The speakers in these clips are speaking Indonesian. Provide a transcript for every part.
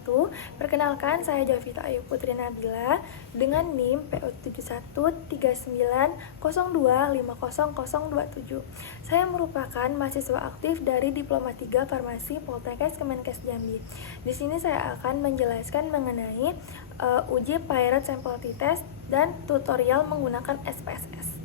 wabarakatuh. Perkenalkan, saya Jovita Ayu Putri Nabila dengan NIM PO713902500027. Saya merupakan mahasiswa aktif dari Diploma 3 Farmasi Poltekkes Kemenkes Jambi. Di sini saya akan menjelaskan mengenai uji Pilot Sampling Test dan tutorial menggunakan SPSS.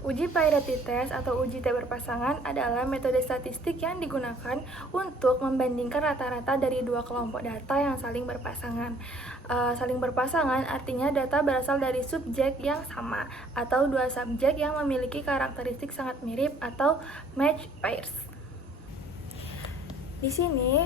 Uji parity test atau uji T berpasangan adalah metode statistik yang digunakan untuk membandingkan rata-rata dari dua kelompok data yang saling berpasangan. Saling berpasangan artinya data berasal dari subjek yang sama atau dua subjek yang memiliki karakteristik sangat mirip atau match pairs. Di sini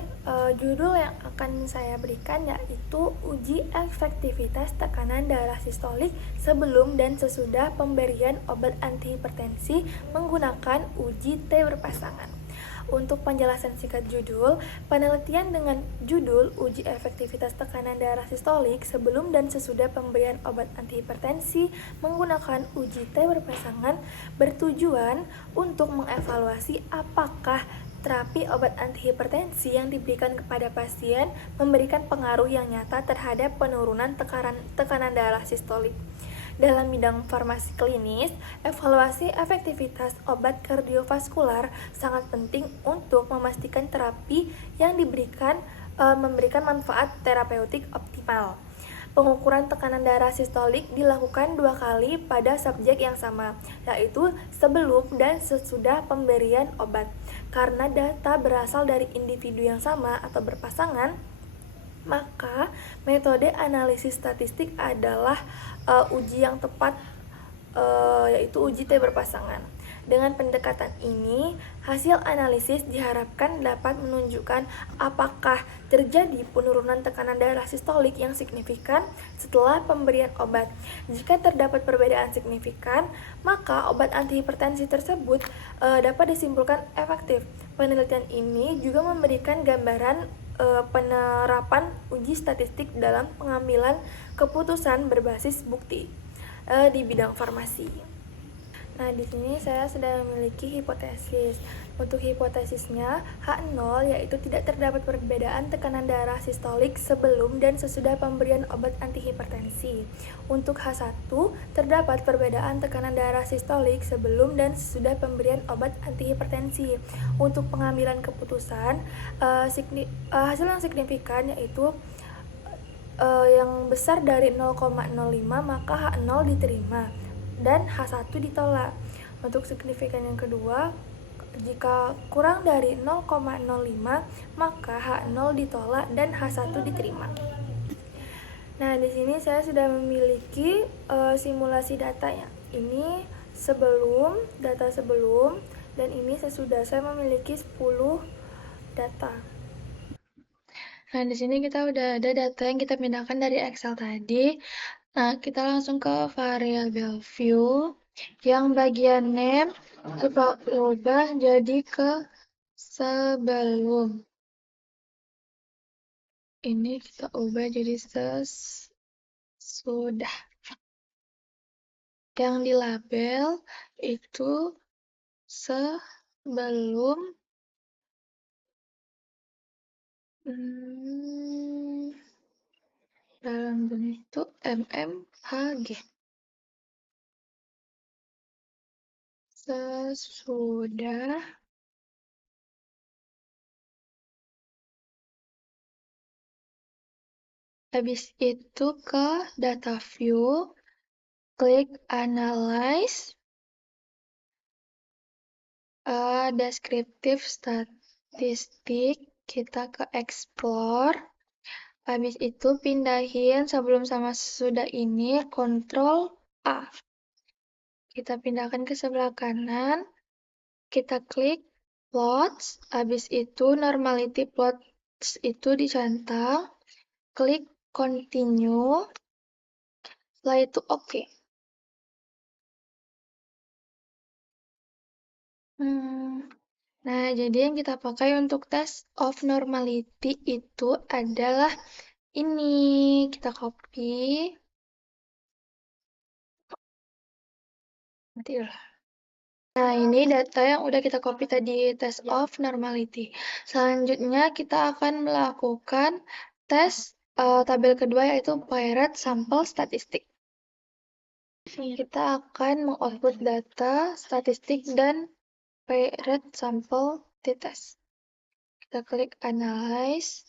judul yang akan saya berikan yaitu uji efektivitas tekanan darah sistolik sebelum dan sesudah pemberian obat antihipertensi menggunakan uji T berpasangan. Untuk penjelasan singkat judul, penelitian dengan judul uji efektivitas tekanan darah sistolik sebelum dan sesudah pemberian obat antihipertensi menggunakan uji T berpasangan bertujuan untuk mengevaluasi apakah terapi obat antihipertensi yang diberikan kepada pasien memberikan pengaruh yang nyata terhadap penurunan tekanan darah sistolik. Dalam bidang farmasi klinis, evaluasi efektivitas obat kardiovaskular sangat penting untuk memastikan terapi yang diberikan memberikan manfaat terapeutik optimal. Pengukuran tekanan darah sistolik dilakukan 2 kali pada subjek yang sama, yaitu sebelum dan sesudah pemberian obat. Karena data berasal dari individu yang sama atau berpasangan, maka metode analisis statistik adalah uji yang tepat, yaitu uji T berpasangan. Dengan pendekatan ini, hasil analisis diharapkan dapat menunjukkan apakah terjadi penurunan tekanan darah sistolik yang signifikan setelah pemberian obat. Jika terdapat perbedaan signifikan, maka obat antihipertensi tersebut dapat disimpulkan efektif. Penelitian ini juga memberikan gambaran penerapan uji statistik dalam pengambilan keputusan berbasis bukti di bidang farmasi. Nah, di sini saya sudah memiliki hipotesis. Untuk hipotesisnya, H0 yaitu tidak terdapat perbedaan tekanan darah sistolik sebelum dan sesudah pemberian obat antihipertensi. Untuk H1, terdapat perbedaan tekanan darah sistolik sebelum dan sesudah pemberian obat antihipertensi. Untuk pengambilan keputusan, hasil yang signifikan yaitu yang besar dari 0,05 maka H0 diterima dan H1 ditolak. Untuk signifikan yang kedua, jika kurang dari 0,05 maka H0 ditolak dan H1 diterima. Nah, di sini saya sudah memiliki simulasi datanya. Ini data sebelum dan ini sesudah. Saya memiliki 10 data. Nah, di sini kita udah ada data yang kita pindahkan dari Excel tadi. Nah, kita langsung ke variable view yang bagian name kita ubah jadi ke sebelum. Ini kita ubah jadi sesudah. Yang di label itu sebelum dalam bentuk mmHg. Sesudah habis itu ke data view, klik analyze, deskriptif statistik, kita ke explore, habis itu pindahin sebelum sama sesudah ini, Ctrl A. Kita pindahkan ke sebelah kanan, kita klik plots, habis itu normality plots itu dicentang, klik continue, setelah itu oke. Nah, jadi yang kita pakai untuk test of normality itu adalah ini. Kita copy. Mati lah. Nah, ini data yang udah kita copy tadi, test of normality. Selanjutnya kita akan melakukan tes tabel kedua yaitu Pirate Sample Statistik. Kita akan mengoutput data, statistik, dan Pirate Sample t-test. Kita klik Analyze,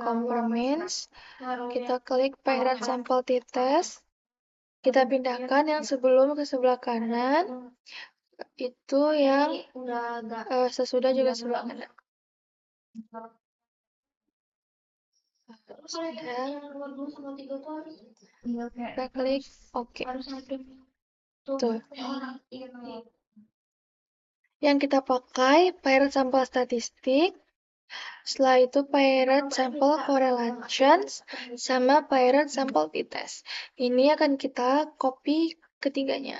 Complements, kita klik Pirate Sample t-test, kita pindahkan yang sebelum ke sebelah kanan, itu yang sesudah juga sebelah kanan. Kita klik OK. Tuh. Yang kita pakai Pirate Sample Statistik, setelah itu Pirate Sample Correlations, sama Pirate Sample t-test. Ini akan kita copy ketiganya.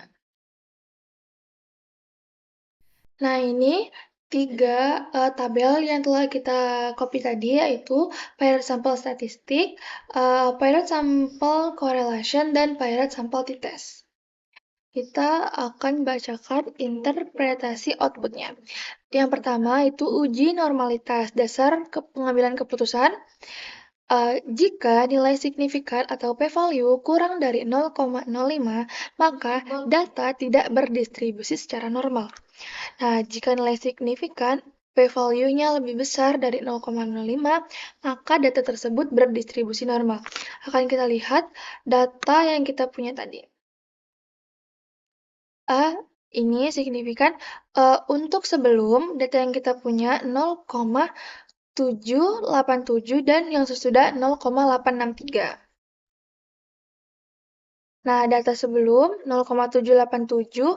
Nah, ini tiga tabel yang telah kita copy tadi, yaitu Pirate Sample Statistik, Pirate Sample Correlation, dan Pirate Sample t-test. Kita akan bacakan interpretasi outputnya. Yang pertama itu uji normalitas dasar pengambilan keputusan. Jika nilai signifikan atau p-value kurang dari 0,05, maka data tidak berdistribusi secara normal. Nah, jika nilai signifikan p-value-nya lebih besar dari 0,05, maka data tersebut berdistribusi normal. Akan kita lihat data yang kita punya tadi. Ini signifikan untuk sebelum data yang kita punya 0,787 dan yang sesudah 0,863. Nah, data sebelum 0,787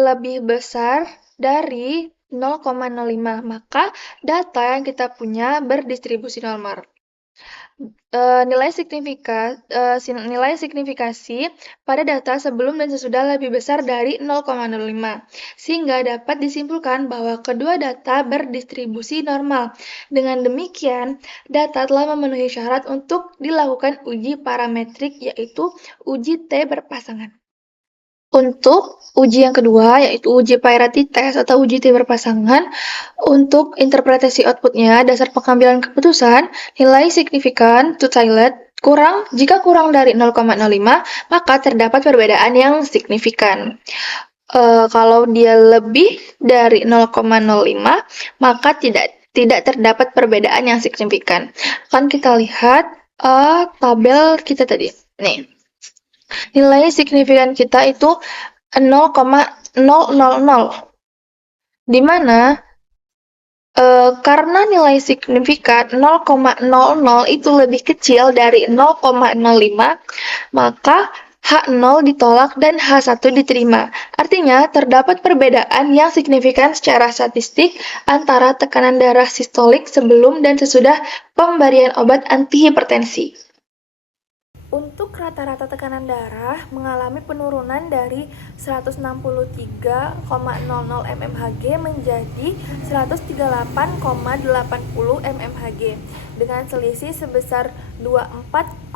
lebih besar dari 0,05, maka data yang kita punya berdistribusi normal. Nilai signifikasi pada data sebelum dan sesudah lebih besar dari 0,05, sehingga dapat disimpulkan bahwa kedua data berdistribusi normal. Dengan demikian, data telah memenuhi syarat untuk dilakukan uji parametrik, yaitu uji T berpasangan. Untuk uji yang kedua, yaitu uji Pirate test atau uji T berpasangan, untuk interpretasi outputnya, dasar pengambilan keputusan, nilai signifikan two-tiled jika kurang dari 0,05, maka terdapat perbedaan yang signifikan. Kalau dia lebih dari 0,05, maka tidak terdapat perbedaan yang signifikan. Akan kita lihat tabel kita tadi. Nih. Nilai signifikan kita itu 0,000, di mana karena nilai signifikan 0,00 itu lebih kecil dari 0,05, maka H0 ditolak dan H1 diterima. Artinya, terdapat perbedaan yang signifikan secara statistik antara tekanan darah sistolik sebelum dan sesudah pemberian obat antihipertensi. Untuk rata-rata tekanan darah mengalami penurunan dari 163,00 mmHg menjadi 138,80 mmHg dengan selisih sebesar 24,20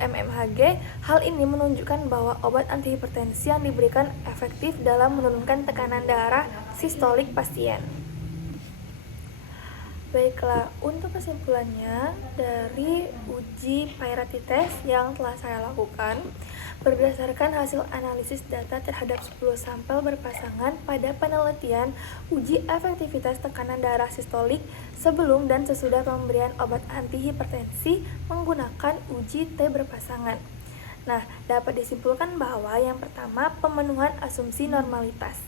mmHg. Hal ini menunjukkan bahwa obat antihipertensi yang diberikan efektif dalam menurunkan tekanan darah sistolik pasien. Baiklah, untuk kesimpulannya dari uji Pirate test yang telah saya lakukan, berdasarkan hasil analisis data terhadap 10 sampel berpasangan pada penelitian uji efektivitas tekanan darah sistolik sebelum dan sesudah pemberian obat antihipertensi menggunakan uji T berpasangan. Nah, dapat disimpulkan bahwa yang pertama, pemenuhan asumsi normalitas.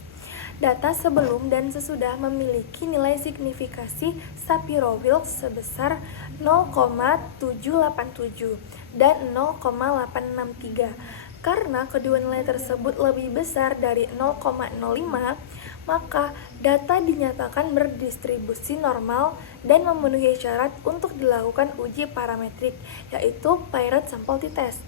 Data sebelum dan sesudah memiliki nilai signifikasi Shapiro-Wilks sebesar 0,787 dan 0,863. Karena kedua nilai tersebut lebih besar dari 0,05, maka data dinyatakan berdistribusi normal dan memenuhi syarat untuk dilakukan uji parametrik, yaitu Pirate Sample t-test.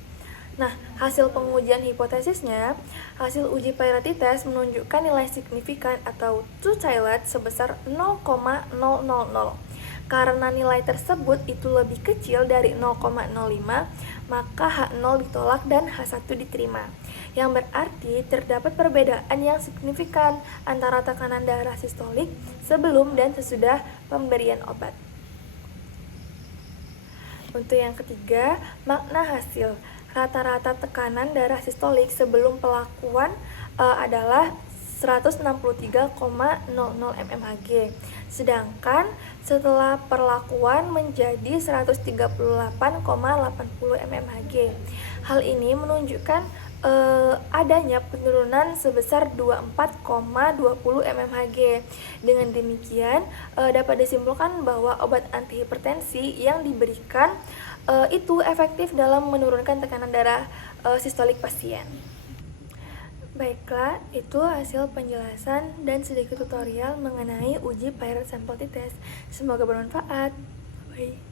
Nah, hasil pengujian hipotesisnya, hasil uji Pirate test menunjukkan nilai signifikan atau two-tiled sebesar 0,000. Karena nilai tersebut itu lebih kecil dari 0,05, maka H0 ditolak dan H1 diterima. Yang berarti terdapat perbedaan yang signifikan antara tekanan darah sistolik sebelum dan sesudah pemberian obat. Untuk yang ketiga, makna hasil. Rata-rata tekanan darah sistolik sebelum pelakuan adalah 163,00 mmHg. Sedangkan setelah perlakuan menjadi 138,80 mmHg. Hal ini menunjukkan adanya penurunan sebesar 24,20 mmHg. Dengan demikian, dapat disimpulkan bahwa obat antihipertensi yang diberikan itu efektif dalam menurunkan tekanan darah sistolik pasien. Baiklah, itu hasil penjelasan dan sedikit tutorial mengenai uji Pierre Sample T-Test. Semoga bermanfaat. Bye.